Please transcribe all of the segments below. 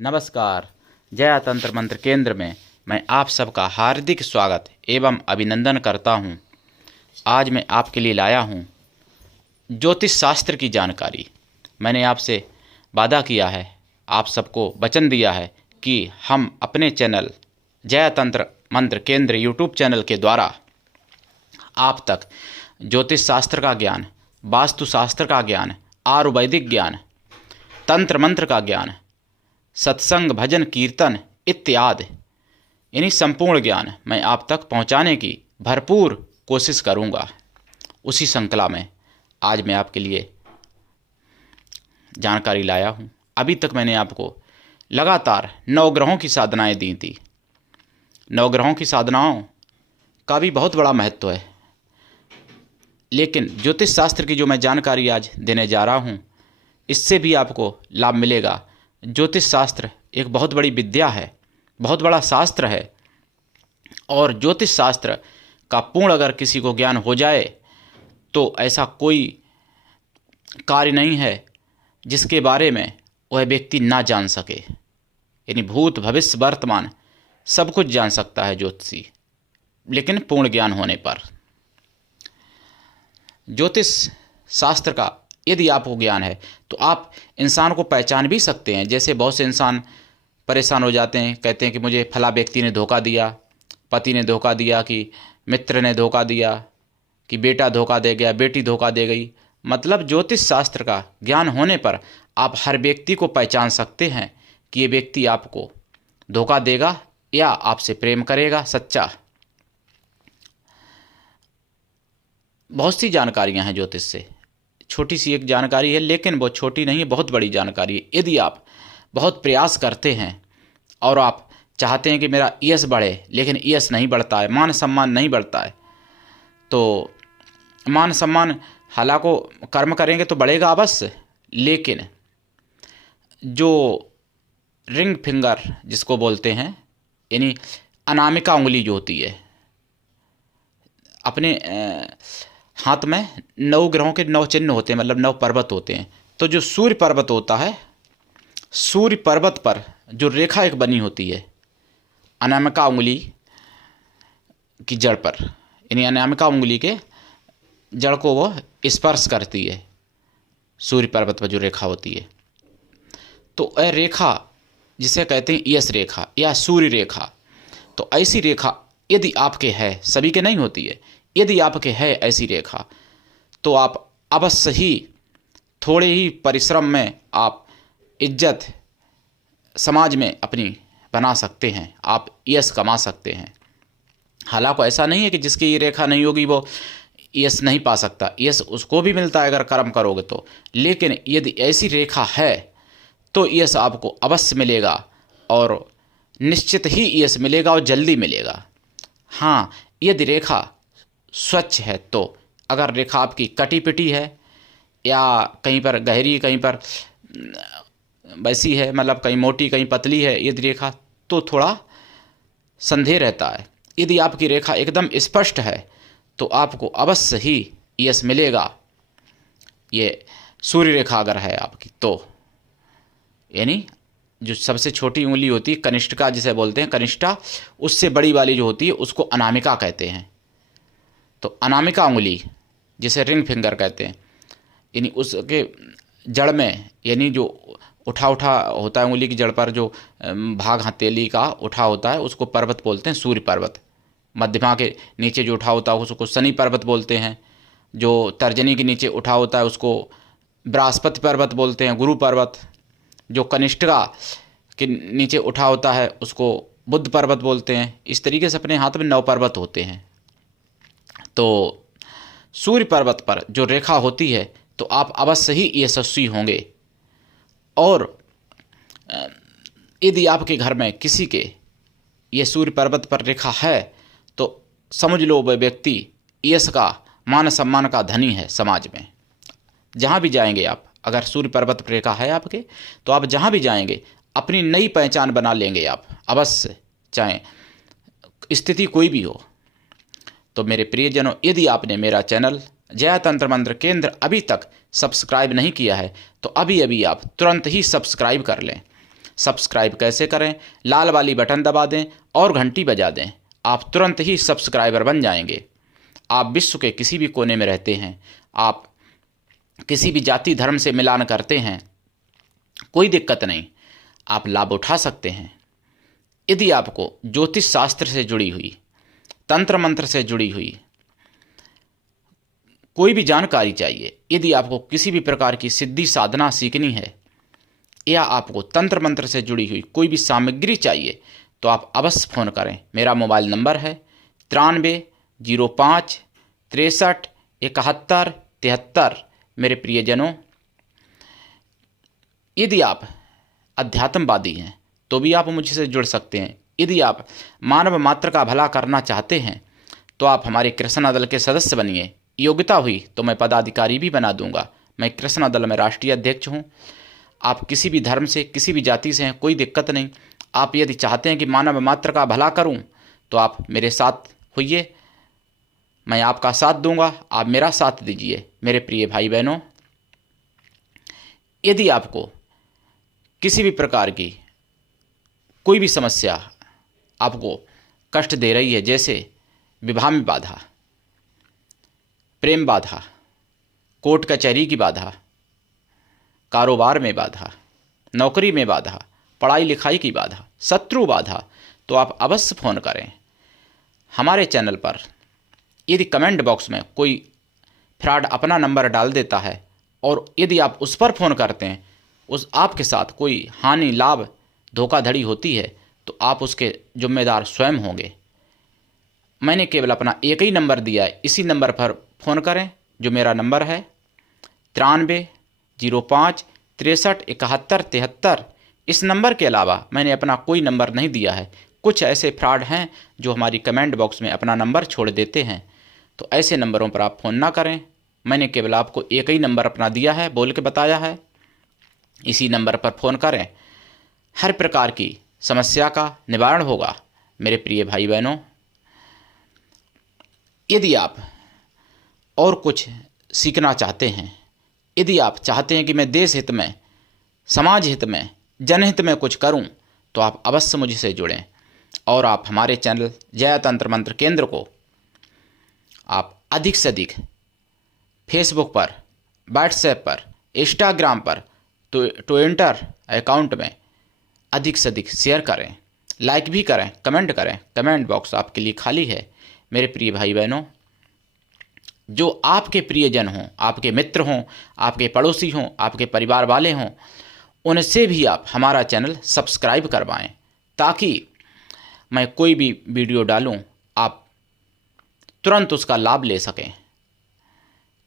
नमस्कार। जया तंत्र मंत्र केंद्र में मैं आप सबका हार्दिक स्वागत एवं अभिनंदन करता हूं। आज मैं आपके लिए लाया हूं ज्योतिष शास्त्र की जानकारी। मैंने आपसे वादा किया है, आप सबको वचन दिया है कि हम अपने चैनल जया तंत्र मंत्र केंद्र यूट्यूब चैनल के द्वारा आप तक ज्योतिष शास्त्र का ज्ञान, वास्तु शास्त्र का ज्ञान, आयुर्वैदिक ज्ञान, तंत्र मंत्र का ज्ञान, सत्संग, भजन, कीर्तन इत्यादि इन्हीं संपूर्ण ज्ञान मैं आप तक पहुंचाने की भरपूर कोशिश करूंगा। उसी श्रृंखला में आज मैं आपके लिए जानकारी लाया हूं। अभी तक मैंने आपको लगातार नवग्रहों की साधनाएं दी थी। नवग्रहों की साधनाओं का भी बहुत बड़ा महत्व है, लेकिन ज्योतिष शास्त्र की जो मैं जानकारी आज देने जा रहा हूं, इससे भी आपको लाभ मिलेगा। ज्योतिष शास्त्र एक बहुत बड़ी विद्या है, बहुत बड़ा शास्त्र है, और ज्योतिष शास्त्र का पूर्ण अगर किसी को ज्ञान हो जाए तो ऐसा कोई कार्य नहीं है जिसके बारे में वह व्यक्ति ना जान सके। यानी भूत, भविष्य, वर्तमान सब कुछ जान सकता है ज्योतिषी, लेकिन पूर्ण ज्ञान होने पर। ज्योतिष शास्त्र का यदि आपको ज्ञान है तो आप इंसान को पहचान भी सकते हैं। जैसे बहुत से इंसान परेशान हो जाते हैं, कहते हैं कि मुझे फला व्यक्ति ने धोखा दिया, पति ने धोखा दिया, कि मित्र ने धोखा दिया, कि बेटा धोखा दे गया, बेटी धोखा दे गई। मतलब ज्योतिष शास्त्र का ज्ञान होने पर आप हर व्यक्ति को पहचान सकते हैं कि ये व्यक्ति आपको धोखा देगा या आपसे प्रेम करेगा सच्चा। बहुत सी जानकारियां हैं ज्योतिष से। छोटी सी एक जानकारी है, लेकिन वो छोटी नहीं है, बहुत बड़ी जानकारी है। यदि आप बहुत प्रयास करते हैं और आप चाहते हैं कि मेरा यश बढ़े, लेकिन यश नहीं बढ़ता है, मान सम्मान नहीं बढ़ता है, तो मान सम्मान हालांकि कर्म करेंगे तो बढ़ेगा अवश्य, लेकिन जो रिंग फिंगर जिसको बोलते हैं, यानी अनामिका उंगली जो होती है, अपने हाथ में 9 ग्रहों के 9 चिन्ह होते हैं, मतलब 9 पर्वत होते हैं। तो जो सूर्य पर्वत होता है, सूर्य पर्वत पर जो रेखा एक बनी होती है अनामिका उंगली की जड़ पर, यानी अनामिका उंगली के जड़ को वो स्पर्श करती है, सूर्य पर्वत पर जो रेखा होती है, तो यह रेखा जिसे कहते हैं यश रेखा या सूर्य रेखा। तो ऐसी रेखा यदि आपके है, सभी के नहीं होती है, यदि आपके है ऐसी रेखा, तो आप अवश्य ही थोड़े ही परिश्रम में आप इज्जत समाज में अपनी बना सकते हैं, आप यश कमा सकते हैं। हालांकि ऐसा नहीं है कि जिसकी ये रेखा नहीं होगी वो यश नहीं पा सकता, यश उसको भी मिलता है अगर कर्म करोगे तो। लेकिन यदि ऐसी रेखा है तो यश आपको अवश्य मिलेगा, और निश्चित ही यश मिलेगा और जल्दी मिलेगा। हाँ, यदि रेखा स्वच्छ है, तो अगर रेखा आपकी कटी पिटी है या कहीं पर गहरी, कहीं पर वैसी है, मतलब कहीं मोटी कहीं पतली है यदि रेखा, तो थोड़ा संदेह रहता है। यदि आपकी रेखा एकदम स्पष्ट है तो आपको अवश्य ही यश मिलेगा। ये सूर्य रेखा अगर है आपकी, तो यानी जो सबसे छोटी उंगली होती है कनिष्ठिका जिसे बोलते हैं, कनिष्ठा, उससे बड़ी वाली जो होती है उसको अनामिका कहते हैं। तो अनामिका उंगली जिसे रिंग फिंगर कहते हैं, यानी उसके जड़ में, यानी जो उठा होता है उंगली की जड़ पर, जो भाग हथेली का उठा होता है उसको पर्वत बोलते हैं, सूर्य पर्वत। मध्यमा के नीचे जो उठा होता है उसको शनि पर्वत बोलते हैं। जो तर्जनी के नीचे उठा होता है उसको बृहस्पति पर्वत बोलते हैं, गुरु पर्वत। जो कनिष्ठिका के नीचे उठा होता है उसको बुध पर्वत बोलते हैं। इस तरीके से अपने हाथ में 9 पर्वत होते हैं। तो सूर्य पर्वत पर जो रेखा होती है तो आप अवश्य ही यशस्वी होंगे। और यदि आपके घर में किसी के ये सूर्य पर्वत पर रेखा है तो समझ लो वह व्यक्ति यश का, मान सम्मान का धनी है समाज में। जहाँ भी जाएंगे आप, अगर सूर्य पर्वत पर रेखा है आपके, तो आप जहाँ भी जाएंगे अपनी नई पहचान बना लेंगे आप अवश्य, चाहे स्थिति कोई भी हो। तो मेरे प्रियजनों, यदि आपने मेरा चैनल जया तंत्र मंत्र केंद्र अभी तक सब्सक्राइब नहीं किया है तो अभी आप तुरंत ही सब्सक्राइब कर लें, सब्सक्राइब कैसे करें, लाल वाली बटन दबा दें और घंटी बजा दें। आप तुरंत ही सब्सक्राइबर बन जाएंगे। आप विश्व के किसी भी कोने में रहते हैं, आप किसी भी जाति धर्म से मिलान करते हैं, कोई दिक्कत नहीं, आप लाभ उठा सकते हैं। यदि आपको ज्योतिष शास्त्र से जुड़ी हुई, तंत्र मंत्र से जुड़ी हुई कोई भी जानकारी चाहिए, यदि आपको किसी भी प्रकार की सिद्धि साधना सीखनी है या आपको तंत्र मंत्र से जुड़ी हुई कोई भी सामग्री चाहिए, तो आप अवश्य फ़ोन करें। मेरा मोबाइल नंबर है 9305 63 71 73। मेरे प्रियजनों, यदि आप अध्यात्मवादी हैं तो भी आप मुझसे जुड़ सकते हैं। यदि आप मानव मात्र का भला करना चाहते हैं तो आप हमारे कृष्णा दल के सदस्य बनिए। योग्यता हुई तो मैं पदाधिकारी भी बना दूंगा। मैं कृष्णा दल में राष्ट्रीय अध्यक्ष हूं। आप किसी भी धर्म से, किसी भी जाति से हैं, कोई दिक्कत नहीं। आप यदि चाहते हैं कि मानव मात्र का भला करूं तो आप मेरे साथ होइए, मैं आपका साथ दूंगा, आप मेरा साथ दीजिए। मेरे प्रिय भाई बहनों, यदि आपको किसी भी प्रकार की कोई भी समस्या आपको कष्ट दे रही है, जैसे विवाह में बाधा, प्रेम बाधा, कोर्ट कचहरी की बाधा, कारोबार में बाधा, नौकरी में बाधा, पढ़ाई लिखाई की बाधा, शत्रु बाधा, तो आप अवश्य फ़ोन करें। हमारे चैनल पर यदि कमेंट बॉक्स में कोई फ्रॉड अपना नंबर डाल देता है और यदि आप उस पर फ़ोन करते हैं, उस आपके साथ कोई हानि, लाभ, धोखाधड़ी होती है, तो आप उसके जिम्मेदार स्वयं होंगे। मैंने केवल अपना एक ही नंबर दिया है, इसी नंबर पर फ़ोन करें जो मेरा नंबर है 9305 63 71 73। इस नंबर के अलावा मैंने अपना कोई नंबर नहीं दिया है। कुछ ऐसे फ्रॉड हैं जो हमारी कमेंट बॉक्स में अपना नंबर छोड़ देते हैं, तो ऐसे नंबरों पर आप फ़ोन ना करें। मैंने केवल आपको एक ही नंबर अपना दिया है, बोल के बताया है, इसी नंबर पर फ़ोन करें। हर प्रकार की समस्या का निवारण होगा। मेरे प्रिय भाई बहनों, यदि आप और कुछ सीखना चाहते हैं, यदि आप चाहते हैं कि मैं देश हित में, समाज हित में, जनहित में कुछ करूं, तो आप अवश्य मुझसे जुड़ें और आप हमारे चैनल जय तंत्र मंत्र केंद्र को आप अधिक से अधिक फेसबुक पर, व्हाट्सएप पर, इंस्टाग्राम पर, ट्विटर अकाउंट में अधिक से अधिक शेयर करें, लाइक भी करें, कमेंट करें। कमेंट बॉक्स आपके लिए खाली है। मेरे प्रिय भाई बहनों, जो आपके प्रियजन हों, आपके मित्र हों, आपके पड़ोसी हों, आपके परिवार वाले हों, उनसे भी आप हमारा चैनल सब्सक्राइब करवाएं, ताकि मैं कोई भी वीडियो डालूं आप तुरंत उसका लाभ ले सकें।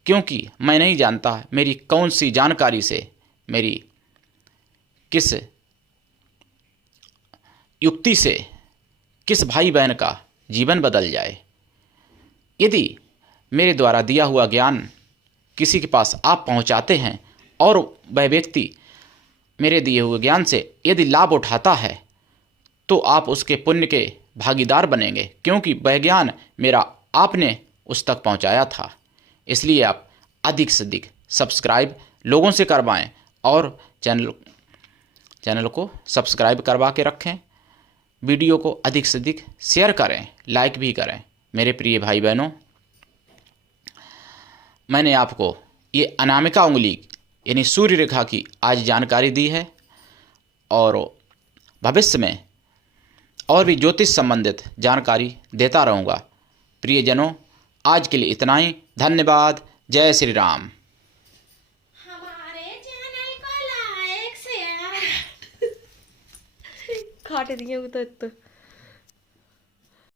क्योंकि मैं नहीं जानता मेरी कौन सी जानकारी से, मेरी किस युक्ति से किस भाई बहन का जीवन बदल जाए। यदि मेरे द्वारा दिया हुआ ज्ञान किसी के पास आप पहुंचाते हैं और वह व्यक्ति मेरे दिए हुए ज्ञान से यदि लाभ उठाता है, तो आप उसके पुण्य के भागीदार बनेंगे, क्योंकि वह ज्ञान मेरा आपने उस तक पहुंचाया था। इसलिए आप अधिक से अधिक सब्सक्राइब लोगों से करवाएं और चैनल को सब्सक्राइब करवा के रखें। वीडियो को अधिक से अधिक शेयर करें, लाइक भी करें। मेरे प्रिय भाई बहनों, मैंने आपको ये अनामिका उंगली यानी सूर्य रेखा की आज जानकारी दी है, और भविष्य में और भी ज्योतिष संबंधित जानकारी देता रहूँगा। प्रियजनों, आज के लिए इतना ही। धन्यवाद। जय श्री राम। हमारे चैनल को लाइक शेयर काट दिए वो तो